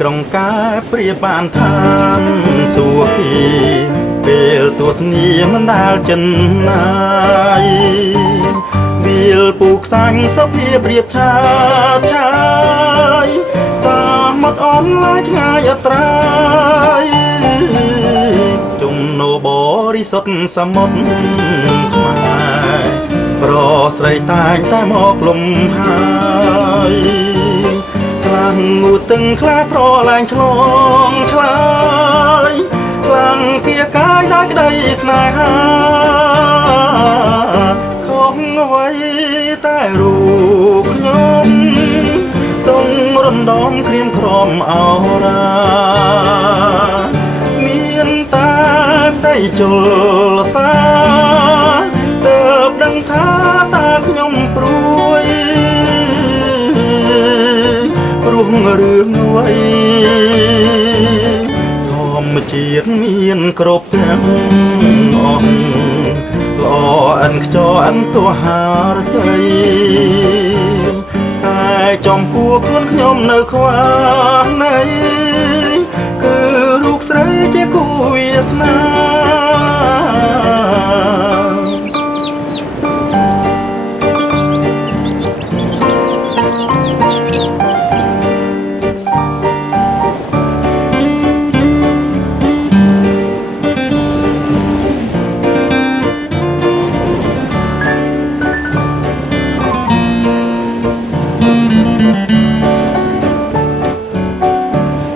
ក្រុងការព្រាបានឋានសួគ៌ពេលទស្សនីមិនដាល់ចិនណាយវាលពូខ្សាញ់សុភាប្រៀបឆាឆាយសាមុតអនឡាយឆ្ងាយអត្រាយជំនោបរិសុទ្ធសមុទ្រខ្មែរប្រស្រីតែងតែមកលំហើយខ្លាំងងូទឹងខ្លាប្រឡែងឆ្លងឆ្លើយខ្លាំងគៀកាយដល់ក្តីស្នេហាខំអ្វីតែរូបខ្ញុំតុងរំដំក្រៀមក្រំអរាមានតែផ្ទៃជលសាទើបដឹងថាតើខ្ញុំព្រួយព្រោះរឿងអ្វីធម្មជាតិមានគ្រប់ទាំងអស់ល្អអិនខ្ចរអិនទោះហារតីតែចំពោះខ្លួនខ្ញុំនៅខ្វះណីគឺរូបស្រីជាគូវាសនា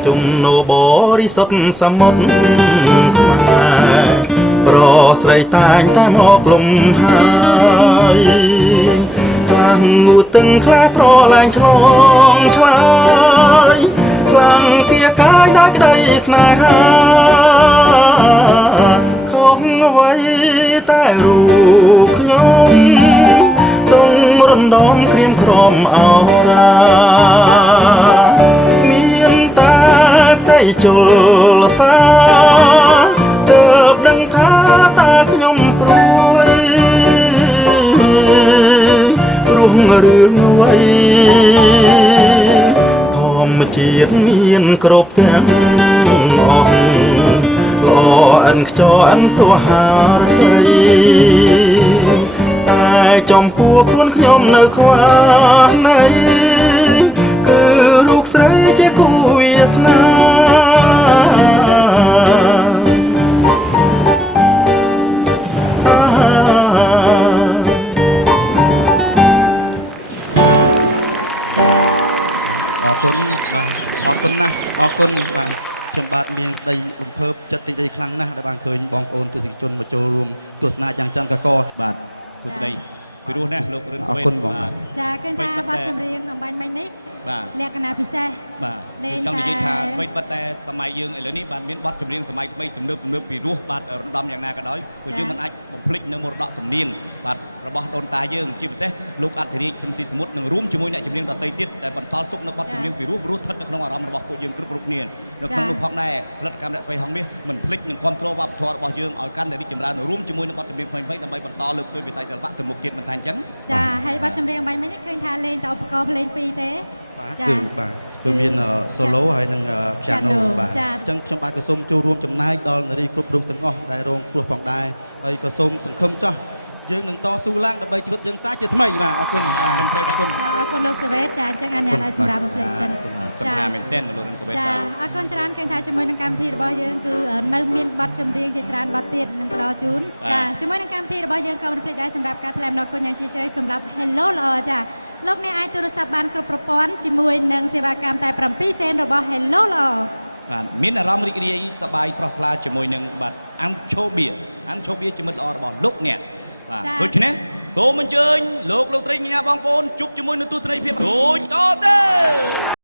ជំនោបរិសុទ្ធសមុទ្រខ្មែរប្រស្រីតែងតែមកលំហើយខ្លាំងងូទឹងខ្លាប្រឡែងឆ្លងឆ្លើយខ្លាំងគៀកាយដល់ក្តីស្នេហាខំអ្វីតែរូបខ្ញុំតុងរំដំក្រៀមក្រំអរាជលសាទើបដឹងថាតើខ្ញុំព្រួយព្រោះរឿងអ្វីធម្មជាតិមានគ្រប់ទាំងអស់ល្អអិនខ្ចរអិនទោះហារតីតែចំពោះខ្លួនខ្ញុំនៅខ្វះណីគឺរូបស្រីជាគូវាសនាអរគុណបាទអរគុណណាស់អរគុណបាទខ្ញុំបាទមានក្តីរំភើបចិត្តរីករាយខ្លាំងណាស់ដែលបានឃើញបងប្អូនទស្សនិកជនមកចូលរួមទស្សនាយ៉ាងច្រើនកកបាទទូស្ដីពីរោះណាស់លោករិន អរគុណបងបាទ ចាឃើញថាបទចម្រៀងអំបញ្ញមិញនេះ បាទ លក្ខណៈពិសេស បាទចង់និយាយថាអ្វីបាត់តែសម័យយើងឥឡូវនេះបានមានបទចម្រៀងសម័យថ្មីទំនើបពីរោះបាទរំដំយ៉ាងណាក៏ដោយព្រោះយើងមិនអាចបំភ្លេចនៅមរតកសំនៀងបាទរបស់ដូនតាយើងជាពិសេសលោកអធិរាជជំនឿសមុទ្រនឹងរួមជាមួយអ្នកចម្រៀងដទៃទៀតដែលបន្តទុកនៅបទចម្រៀងពីរោះស្ថិតនៅក្នុងអារម្មណ៍របស់ពួកយើងគ្រប់គ្នានៅក្នុងនោះផងដែរផលិតកម្មអ្នកស្រីហងមាសមិនភ្លេចនឹងគ្រប់គ្រងវប្បធម៌របស់យើងឲ្យកាន់តែរីកចម្រើនរួមជាមួយនឹងបទចម្រៀងថ្មីៗដើម្បីបន្តលើកស្ទួយវិស័យសិល្បៈទៅមុខទៀតមិនថាអញ្ចឹង ចាហើយបទចម្រៀងអំបញ្ញមិញនេះឃើញថាលេងតែឧបករណ៍ភ្លេងពីរទេ បាទគឺមាន solo ហើយនិង piano បាទអញ្ចឹងខ្ញុំបាទក៏សូមចូលរួមចំណែកដល់នារីគ្រប់រូបទាំងអស់ដែលរងគ្រោះផងដែរហើយក៏សូមសង្ឃឹមចោះយើងនឹងតស៊ូឡើងដើម្បីជីវិតយើងសាជាថ្មីបាទអរគុណបាទអរគុណ អរគុណលោកសាវ៉េតចាអញ្ចឹងអញ្ញាតឲ្យសម្រាប់បំភ្លេចសិន សន្តាមែនទែនលោករិនសាវ៉េត ចាអរគុណច្រើនឃើញថាជាមួយនឹងកម្មវិធីរបស់យើងគឺនៅមានបទចម្រៀងជាច្រើនបទទៀតនឹងផ្ដល់ជូនចាជាមួយនឹងកម្មវិធីរបស់យើងក៏មិនភ្លេចដែរសម្រាប់ការថ្លែងអំណរគុណយ៉ាងជ្រាលជ្រៅសម្រាប់ Hello ល្អចាលោកអ្នកអាចទូរស័ព្ទបានគ្រប់ប្រព័ន្ធជាមួយនឹងសេវាកម្មតែ7សេនរបស់ Hello ល្អបាទមានអារម្មណ៍រីករាយសប្បាយស្រស់ថ្លាជាមួយនឹងបាទអាំឆូបៀជាមិត្តល្អរបស់លោកអ្នកបាទដូច្នេះសូមអញ្ជើញលោកស្រីកញ្ញាបងប្អូនជួបជាមួយនឹងទស្សនីយភាពដូចតទៅ